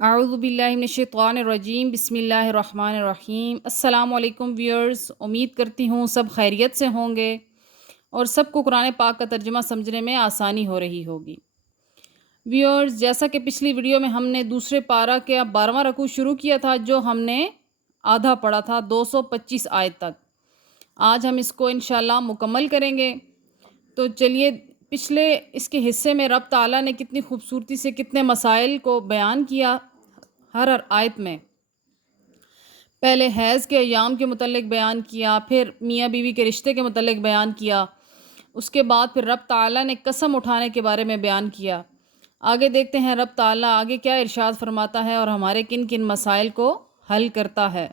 اعوذ باللہ من الشیطان الرجیم بسم اللہ الرحمن الرحیم۔ السلام علیکم ویورز، امید کرتی ہوں سب خیریت سے ہوں گے اور سب کو قرآن پاک کا ترجمہ سمجھنے میں آسانی ہو رہی ہوگی۔ ویورز، جیسا کہ پچھلی ویڈیو میں ہم نے دوسرے پارہ کے 12واں رکوع شروع کیا تھا، جو ہم نے آدھا پڑھا تھا 225 آیت تک۔ آج ہم اس کو انشاءاللہ مکمل کریں گے۔ تو چلیے، پچھلے اس کے حصے میں رب تعالیٰ نے کتنی خوبصورتی سے کتنے مسائل کو بیان کیا ہر آیت میں۔ پہلے حیض کے ایام کے متعلق بیان کیا، پھر میاں بیوی کے رشتے کے متعلق بیان کیا، اس کے بعد پھر رب تعالیٰ نے قسم اٹھانے کے بارے میں بیان کیا۔ آگے دیکھتے ہیں رب تعالیٰ آگے کیا ارشاد فرماتا ہے اور ہمارے کن کن مسائل کو حل کرتا ہے۔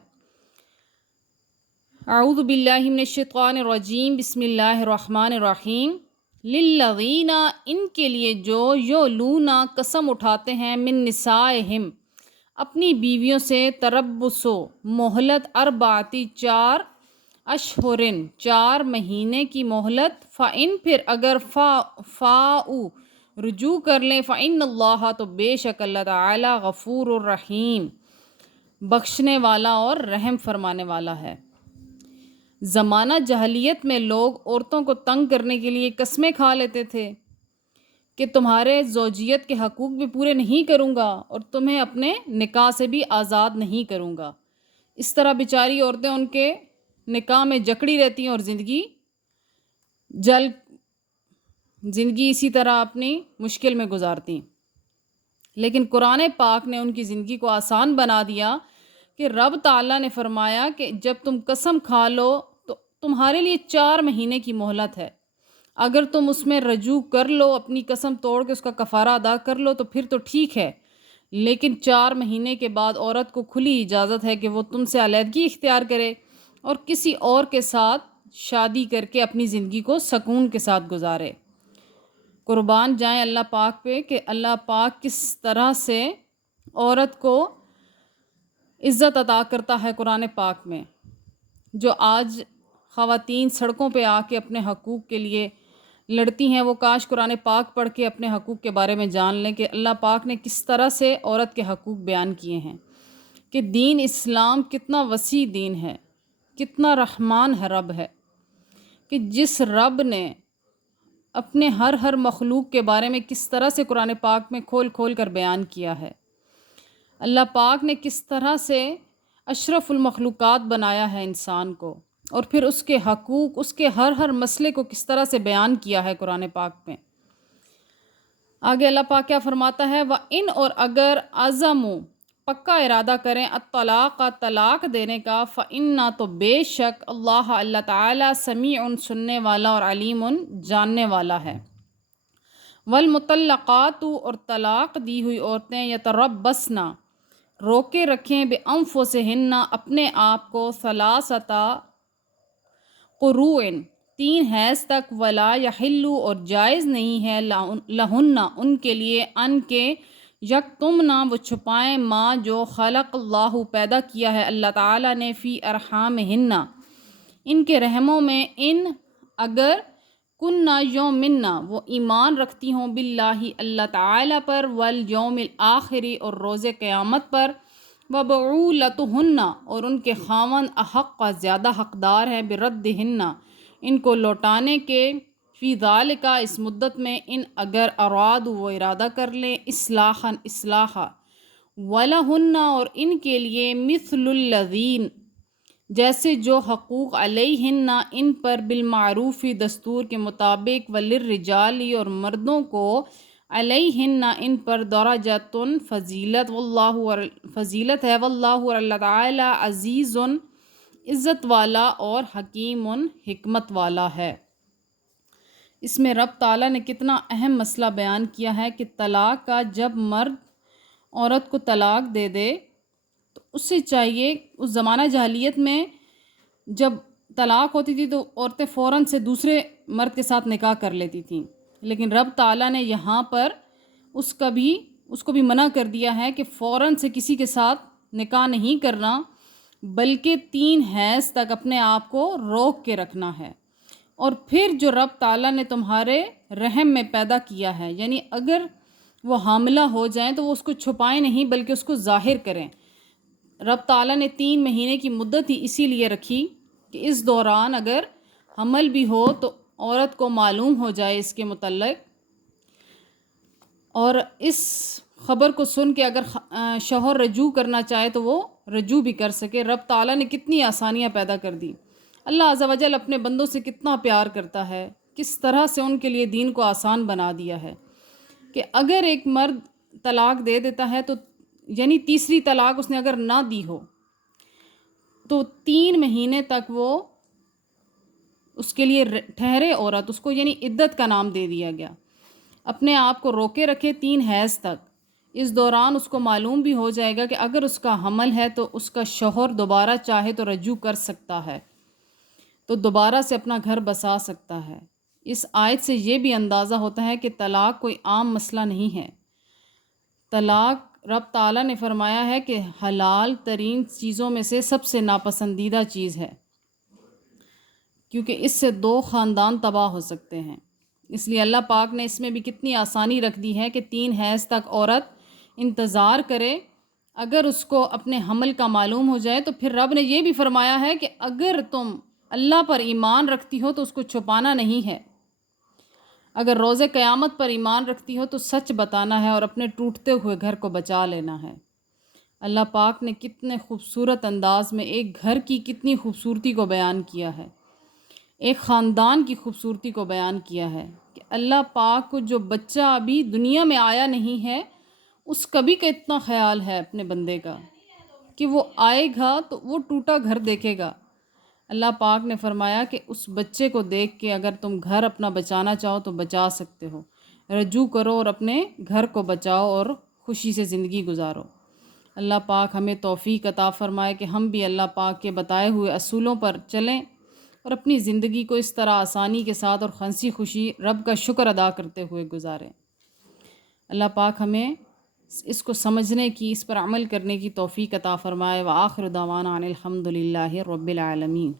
اعوذ باللہ من الشیطان الرجیم بسم اللہ الرحمن الرحیم۔ للذین، ان کے لیے جو یولونا قسم اٹھاتے ہیں، من نسائہم، اپنی بیویوں سے، تربصو، مہلت، اربعتی، 4 اشہرن، 4 مہینے کی مہلت، فإن، پھر اگر فاؤ، رجوع کر لیں، فإن اللہ، تو بے شک اللہ تعالی، غفور الرحیم، بخشنے والا اور رحم فرمانے والا ہے۔ زمانہ جاہلیت میں لوگ عورتوں کو تنگ کرنے کے لیے قسمیں کھا لیتے تھے کہ تمہارے زوجیت کے حقوق بھی پورے نہیں کروں گا اور تمہیں اپنے نکاح سے بھی آزاد نہیں کروں گا۔ اس طرح بیچاری عورتیں ان کے نکاح میں جکڑی رہتی ہیں اور زندگی اسی طرح اپنی مشکل میں گزارتی۔ لیکن قرآن پاک نے ان کی زندگی کو آسان بنا دیا کہ رب تعالیٰ نے فرمایا کہ جب تم قسم کھا لو تو تمہارے لیے 4 مہینے کی مہلت ہے۔ اگر تم اس میں رجوع کر لو، اپنی قسم توڑ کے اس کا کفارہ ادا کر لو تو پھر تو ٹھیک ہے، لیکن 4 مہینے کے بعد عورت کو کھلی اجازت ہے کہ وہ تم سے علیحدگی اختیار کرے اور کسی اور کے ساتھ شادی کر کے اپنی زندگی کو سکون کے ساتھ گزارے۔ قربان جائیں اللہ پاک پہ کہ اللہ پاک کس طرح سے عورت کو عزت عطا کرتا ہے قرآن پاک میں۔ جو آج خواتین سڑکوں پہ آ کے اپنے حقوق کے لیے لڑتی ہیں، وہ کاش قرآن پاک پڑھ کے اپنے حقوق کے بارے میں جان لیں کہ اللہ پاک نے کس طرح سے عورت کے حقوق بیان کیے ہیں، کہ دین اسلام کتنا وسیع دین ہے، کتنا رحمان ہے رب ہے، کہ جس رب نے اپنے ہر مخلوق کے بارے میں کس طرح سے قرآن پاک میں کھول کھول کر بیان کیا ہے۔ اللہ پاک نے کس طرح سے اشرف المخلوقات بنایا ہے انسان کو، اور پھر اس کے حقوق، اس کے ہر مسئلے کو کس طرح سے بیان کیا ہے قرآن پاک میں۔ آگے اللہ پاک کیا فرماتا ہے، وَإِنْ، اور اگر عزموا، پکا ارادہ کریں، الطلاق، طلاق دینے کا، فإنّ، تو بے شک اللہ تعالیٰ، سمیع، سننے والا اور علیم، جاننے والا ہے۔ والمطلقات، اور طلاق دی ہوئی عورتیں، یتربصن، روکے رکھیں، بانفسہن، اپنے آپ کو، ثلاثۃ قروء، 3 حیض تک، ولا یحل، اور جائز نہیں ہے، لہن، ان کے لیے، ان کے، یکتمن، وہ چھپائیں، ما، جو خلق اللہ، پیدا کیا ہے اللہ تعالیٰ نے، فی ارحامہن، ان کے رحموں میں، ان، اگر، کننا، یؤمننا، وہ ایمان رکھتی ہوں، باللہ، اللہ تعالیٰ پر، والیوم الآخر، اور روز قیامت پر، وبعولتہن، اور ان کے خاوند، احق، زیادہ حقدار ہیں، بردہن، ان کو لوٹانے کے، فی ذالک، اس مدت میں، ان، اگر، اراد، وہ ارادہ کر لیں، اصلاحا، ولہن، اور ان کے لیے، مثل الذین، جیسے جو حقوق، علیہن، ان پر، بالمعروف، دستور کے مطابق، وللرجال، اور مردوں کو، علیہن، ان پر، درجۃ، فضیلت، فضیلت ہے، واللہ، اور اللہ تعالی، عزیز، عزت والا، اور حکیم، حکمت والا ہے۔ اس میں رب تعالیٰ نے کتنا اہم مسئلہ بیان کیا ہے کہ طلاق کا، جب مرد عورت کو طلاق دے دے تو اس سے چاہیے، اس زمانہ جاہلیت میں جب طلاق ہوتی تھی تو عورتیں فوراً سے دوسرے مرد کے ساتھ نکاح کر لیتی تھیں، لیکن رب تعالیٰ نے یہاں پر اس کو بھی منع کر دیا ہے کہ فوراً سے کسی کے ساتھ نکاح نہیں کرنا، بلکہ 3 حیض تک اپنے آپ کو روک کے رکھنا ہے۔ اور پھر جو رب تعالیٰ نے تمہارے رحم میں پیدا کیا ہے، یعنی اگر وہ حاملہ ہو جائیں تو وہ اس کو چھپائیں نہیں بلکہ اس کو ظاہر کریں۔ رب تعالیٰ نے 3 مہینے کی مدت ہی اسی لیے رکھی کہ اس دوران اگر حمل بھی ہو تو عورت کو معلوم ہو جائے اس کے متعلق، اور اس خبر کو سن کے اگر شوہر رجوع کرنا چاہے تو وہ رجوع بھی کر سکے۔ رب تعالیٰ نے کتنی آسانیاں پیدا کر دی۔ اللہ عز و جل اپنے بندوں سے کتنا پیار کرتا ہے، کس طرح سے ان کے لیے دین کو آسان بنا دیا ہے کہ اگر ایک مرد طلاق دے دیتا ہے تو یعنی تیسری طلاق اس نے اگر نہ دی ہو تو 3 مہینے تک وہ اس کے لیے ٹھہرے عورت، اس کو یعنی عدت کا نام دے دیا گیا، اپنے آپ کو روکے رکھے 3 حیض تک۔ اس دوران اس کو معلوم بھی ہو جائے گا کہ اگر اس کا حمل ہے تو اس کا شوہر دوبارہ چاہے تو رجوع کر سکتا ہے، تو دوبارہ سے اپنا گھر بسا سکتا ہے۔ اس آیت سے یہ بھی اندازہ ہوتا ہے کہ طلاق کوئی عام مسئلہ نہیں ہے۔ طلاق رب تعالیٰ نے فرمایا ہے کہ حلال ترین چیزوں میں سے سب سے ناپسندیدہ چیز ہے، کیونکہ اس سے 2 خاندان تباہ ہو سکتے ہیں۔ اس لیے اللہ پاک نے اس میں بھی کتنی آسانی رکھ دی ہے کہ 3 حیض تک عورت انتظار کرے۔ اگر اس کو اپنے حمل کا معلوم ہو جائے تو پھر رب نے یہ بھی فرمایا ہے کہ اگر تم اللہ پر ایمان رکھتی ہو تو اس کو چھپانا نہیں ہے، اگر روز قیامت پر ایمان رکھتی ہو تو سچ بتانا ہے اور اپنے ٹوٹتے ہوئے گھر کو بچا لینا ہے۔ اللہ پاک نے کتنے خوبصورت انداز میں ایک گھر کی کتنی خوبصورتی کو بیان کیا ہے، ایک خاندان کی خوبصورتی کو بیان کیا ہے کہ اللہ پاک کو جو بچہ ابھی دنیا میں آیا نہیں ہے اس کا بھی کا اتنا خیال ہے اپنے بندے کا کہ وہ آئے گا تو وہ ٹوٹا گھر دیکھے گا۔ اللہ پاک نے فرمایا کہ اس بچے کو دیکھ کے اگر تم گھر اپنا بچانا چاہو تو بچا سکتے ہو، رجوع کرو اور اپنے گھر کو بچاؤ اور خوشی سے زندگی گزارو۔ اللہ پاک ہمیں توفیق عطا فرمائے کہ ہم بھی اللہ پاک کے بتائے ہوئے اصولوں پر چلیں اور اپنی زندگی کو اس طرح آسانی کے ساتھ اور ہنسی خوشی رب کا شکر ادا کرتے ہوئے گزاریں۔ اللہ پاک ہمیں اس کو سمجھنے کی، اس پر عمل کرنے کی توفیق عطا فرمائے۔ وآخر دعوانا ان الحمد للہ رب العالمین۔